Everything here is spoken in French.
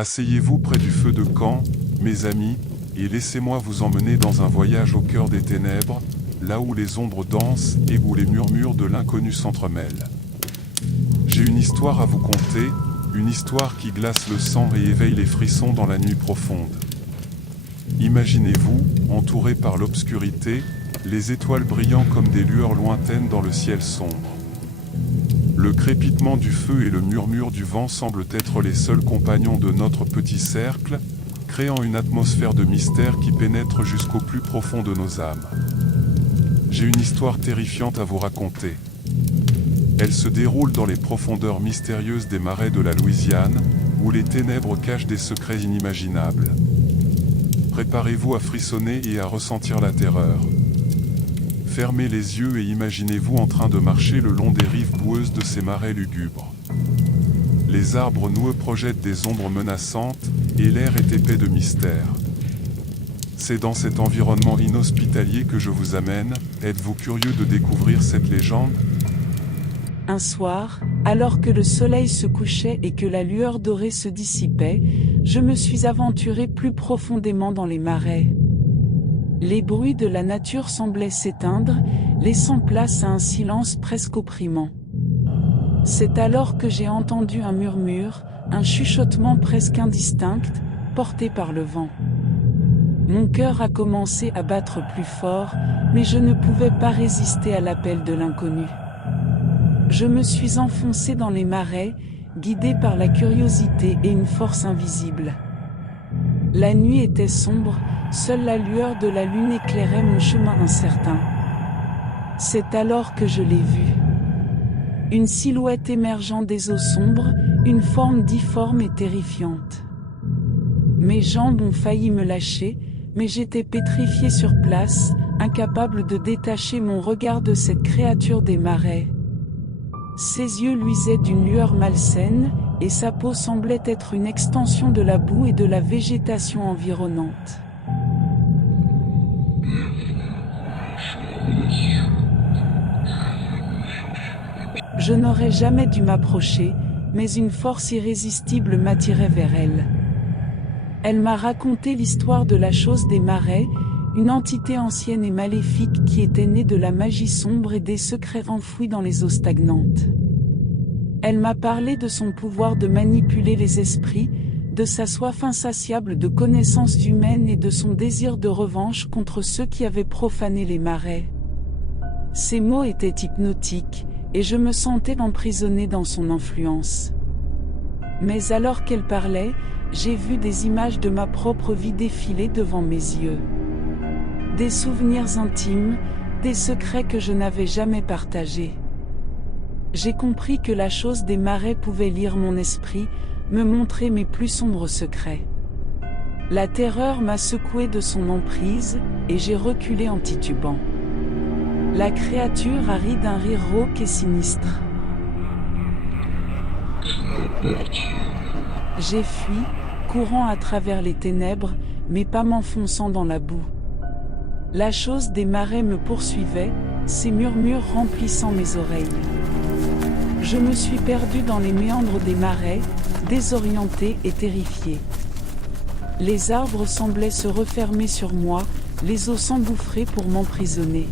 Asseyez-vous près du feu de camp, mes amis, et laissez-moi vous emmener dans un voyage au cœur des ténèbres, là où les ombres dansent et où les murmures de l'inconnu s'entremêlent. J'ai une histoire à vous conter, une histoire qui glace le sang et éveille les frissons dans la nuit profonde. Imaginez-vous, entouré par l'obscurité, les étoiles brillant comme des lueurs lointaines dans le ciel sombre. Le crépitement du feu et le murmure du vent semblent être les seuls compagnons de notre petit cercle, créant une atmosphère de mystère qui pénètre jusqu'au plus profond de nos âmes. J'ai une histoire terrifiante à vous raconter. Elle se déroule dans les profondeurs mystérieuses des marais de la Louisiane, où les ténèbres cachent des secrets inimaginables. Préparez-vous à frissonner et à ressentir la terreur. Fermez les yeux et imaginez-vous en train de marcher le long des rives boueuses de ces marais lugubres. Les arbres noueux projettent des ombres menaçantes, et l'air est épais de mystère. C'est dans cet environnement inhospitalier que je vous amène. Êtes-vous curieux de découvrir cette légende ? Un soir, alors que le soleil se couchait et que la lueur dorée se dissipait, je me suis aventuré plus profondément dans les marais. Les bruits de la nature semblaient s'éteindre, laissant place à un silence presque opprimant. C'est alors que j'ai entendu un murmure, un chuchotement presque indistinct, porté par le vent. Mon cœur a commencé à battre plus fort, mais je ne pouvais pas résister à l'appel de l'inconnu. Je me suis enfoncé dans les marais, guidé par la curiosité et une force invisible. La nuit était sombre, seule la lueur de la lune éclairait mon chemin incertain. C'est alors que je l'ai vue. Une silhouette émergeant des eaux sombres, une forme difforme et terrifiante. Mes jambes ont failli me lâcher, mais j'étais pétrifié sur place, incapable de détacher mon regard de cette créature des marais. Ses yeux luisaient d'une lueur malsaine, et sa peau semblait être une extension de la boue et de la végétation environnante. Je n'aurais jamais dû m'approcher, mais une force irrésistible m'attirait vers elle. Elle m'a raconté l'histoire de la chose des marais, une entité ancienne et maléfique qui était née de la magie sombre et des secrets enfouis dans les eaux stagnantes. Elle m'a parlé de son pouvoir de manipuler les esprits, de sa soif insatiable de connaissances humaines et de son désir de revanche contre ceux qui avaient profané les marais. Ses mots étaient hypnotiques, et je me sentais emprisonné dans son influence. Mais alors qu'elle parlait, j'ai vu des images de ma propre vie défiler devant mes yeux. Des souvenirs intimes, des secrets que je n'avais jamais partagés. J'ai compris que la chose des marais pouvait lire mon esprit, me montrer mes plus sombres secrets. La terreur m'a secoué de son emprise, et j'ai reculé en titubant. La créature a ri d'un rire rauque et sinistre. J'ai fui, courant à travers les ténèbres, mais pas m'enfonçant dans la boue. La chose des marais me poursuivait, ses murmures remplissant mes oreilles. Je me suis perdu dans les méandres des marais, désorienté et terrifié. Les arbres semblaient se refermer sur moi, les eaux s'engouffraient pour m'emprisonner.